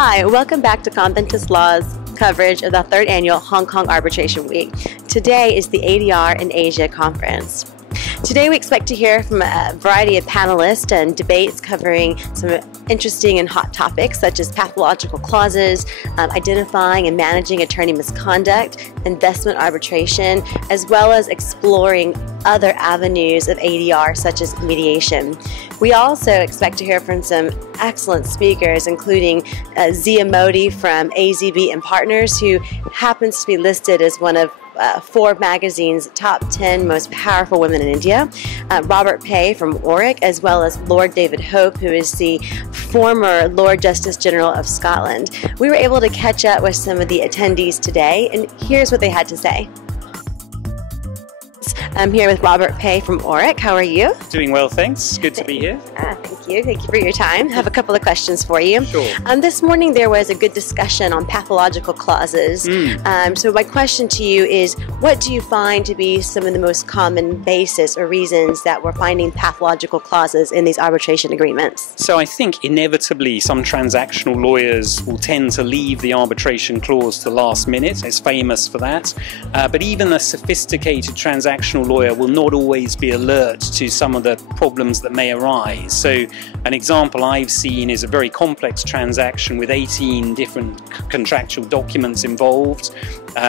Hi, welcome back to Conventus Law's coverage of the 3rd Annual Hong Kong Arbitration Week. Today is the ADR in Asia Conference. Today we expect to hear from a variety of panelists and debates covering some interesting and hot topics such as pathological clauses, identifying and managing attorney misconduct, investment arbitration, as well as exploring other avenues of ADR such as mediation. We also expect to hear from some excellent speakers, including Zia Modi from AZB and Partners, who happens to be listed as one of Forbes magazine's top 10 most powerful women in India, Robert Pei from Orrcik, as well as Lord David Hope, who is the former Lord Justice General of Scotland. We were able to catch up with some of the attendees today, and here's what they had to say. I'm here with Robert Pei from Orrcik. How are you? Doing well, thanks. Good to be here. Thank you. Thank you for your time. I have a couple of questions for you. Sure. This morning there was a good discussion on pathological clauses. So my question to you is, what do you find to be some of the most common basis or reasons that we're finding pathological clauses in these arbitration agreements? So I think inevitably some transactional lawyers will tend to leave the arbitration clause to the last minute. It's famous for that. But even a sophisticated transactional lawyer will not always be alert to some of the problems that may arise. So an example I've seen is a very complex transaction with 18 different contractual documents involved,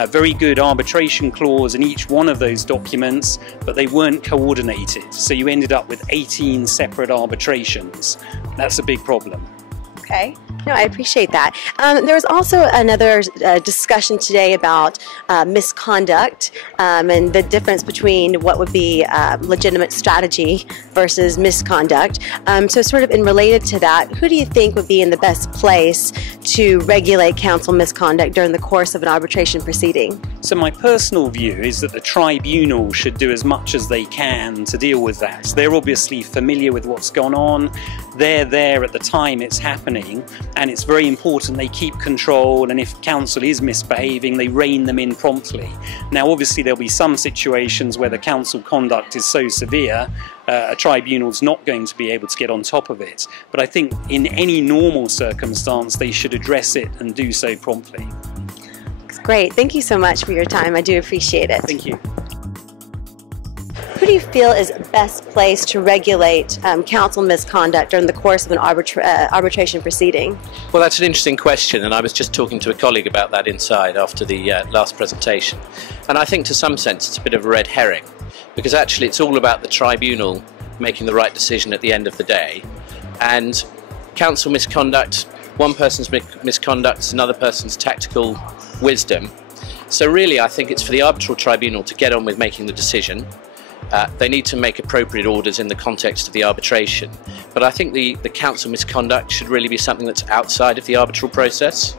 very good arbitration clause in each one of those documents, but they weren't coordinated. So you ended up with 18 separate arbitrations. That's a big problem. Okay. No, I appreciate that. There was also another discussion today about misconduct and the difference between what would be legitimate strategy versus misconduct. So sort of in related to that, who do you think would be in the best place to regulate counsel misconduct during the course of an arbitration proceeding? So my personal view is that the tribunal should do as much as they can to deal with that. They're obviously familiar with what's gone on. They're there at the time it's happening, and it's very important they keep control, and if counsel is misbehaving, they rein them in promptly. Now obviously there'll be some situations where the counsel conduct is so severe a tribunal's not going to be able to get on top of it. But I think in any normal circumstance they should address it and do so promptly. Great. Thank you so much for your time. I do appreciate it. Thank you. Who do you feel is best placed to regulate counsel misconduct during the course of an arbitration proceeding? Well, that's an interesting question, and I was just talking to a colleague about that inside after the last presentation. And I think to some sense it's a bit of a red herring, because actually it's all about the tribunal making the right decision at the end of the day. And counsel misconduct, one person's misconduct is another person's tactical wisdom. So really I think it's for the arbitral tribunal to get on with making the decision. They need to make appropriate orders in the context of the arbitration. But I think the counsel misconduct should really be something that's outside of the arbitral process.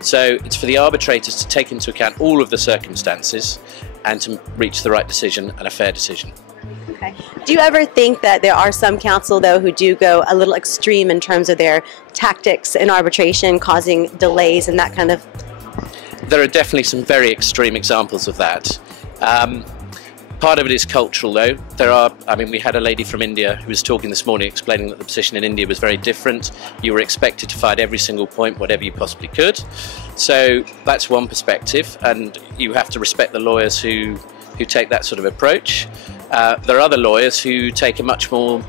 So it's for the arbitrators to take into account all of the circumstances and to reach the right decision and a fair decision. Okay. Do you ever think that there are some counsel, though, who do go a little extreme in terms of their tactics in arbitration, causing delays and that kind of? There are definitely some very extreme examples of that. Part of it is cultural, though. We had a lady from India who was talking this morning explaining that the position in India was very different. You were expected to fight every single point, whatever you possibly could. So that's one perspective, and you have to respect the lawyers who take that sort of approach. There are other lawyers who take a much more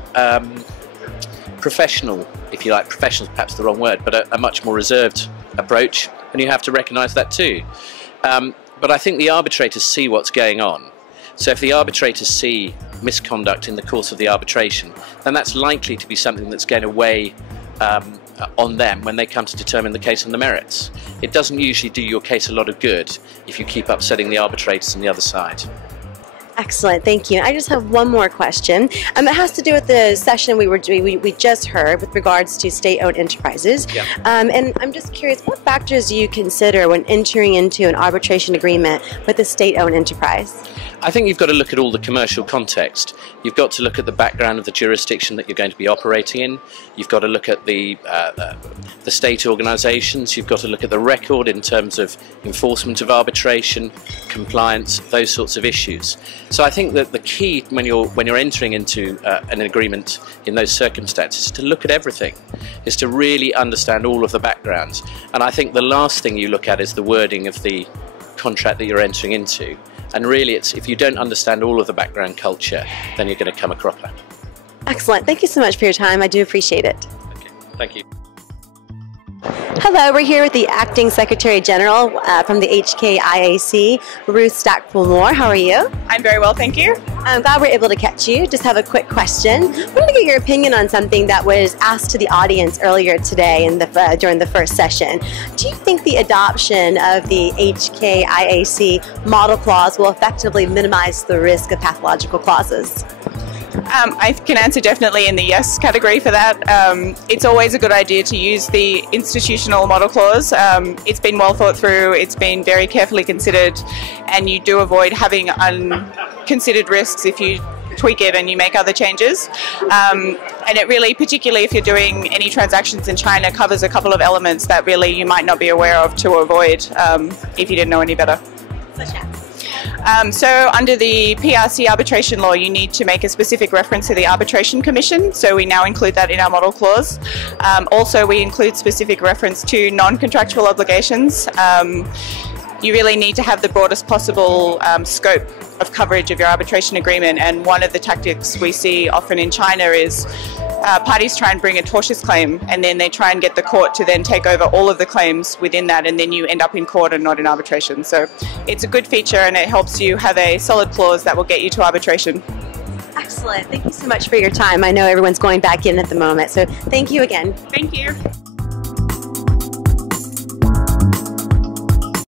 professional, if you like, professional is perhaps the wrong word, but a much more reserved approach, and you have to recognise that too. But I think the arbitrators see what's going on. So if the arbitrators see misconduct in the course of the arbitration, then that's likely to be something that's going to weigh on them when they come to determine the case on the merits. It doesn't usually do your case a lot of good if you keep upsetting the arbitrators on the other side. Excellent, thank you. I just have one more question. It has to do with the session we just heard with regards to state-owned enterprises. Yeah. And I'm just curious, what factors do you consider when entering into an arbitration agreement with a state-owned enterprise? I think you've got to look at all the commercial context. You've got to look at the background of the jurisdiction that you're going to be operating in. You've got to look at the state organisations. You've got to look at the record in terms of enforcement of arbitration, compliance, those sorts of issues. So I think that the key when you're entering into an agreement in those circumstances is to look at everything. is to really understand all of the backgrounds. And I think the last thing you look at is the wording of the contract that you're entering into. And really, it's if you don't understand all of the background culture, then you're going to come a cropper. Excellent. Thank you so much for your time. I do appreciate it. Okay, thank you. Hello, we're here with the Acting Secretary General from the HKIAC, Ruth Stackpool-Moore. How are you? I'm very well, thank you. I'm glad we're able to catch you. Just have a quick question. I wanted to get your opinion on something that was asked to the audience earlier today during the first session. Do you think the adoption of the HKIAC model clause will effectively minimize the risk of pathological clauses? I can answer definitely in the yes category for that. It's always a good idea to use the institutional model clause. It's been well thought through, it's been very carefully considered, and you do avoid having unconsidered risks if you tweak it and you make other changes. And it really, particularly if you're doing any transactions in China, covers a couple of elements that really you might not be aware of to avoid if you didn't know any better. Such as? So under the PRC arbitration law, you need to make a specific reference to the Arbitration Commission. So we now include that in our model clause. Also, we include specific reference to non-contractual obligations. You really need to have the broadest possible scope of coverage of your arbitration agreement. And one of the tactics we see often in China is parties try and bring a tortious claim, and then they try and get the court to then take over all of the claims within that, and then you end up in court and not in arbitration. So it's a good feature, and it helps you have a solid clause that will get you to arbitration. Excellent. Thank you so much for your time. I know everyone's going back in at the moment, so thank you again. Thank you.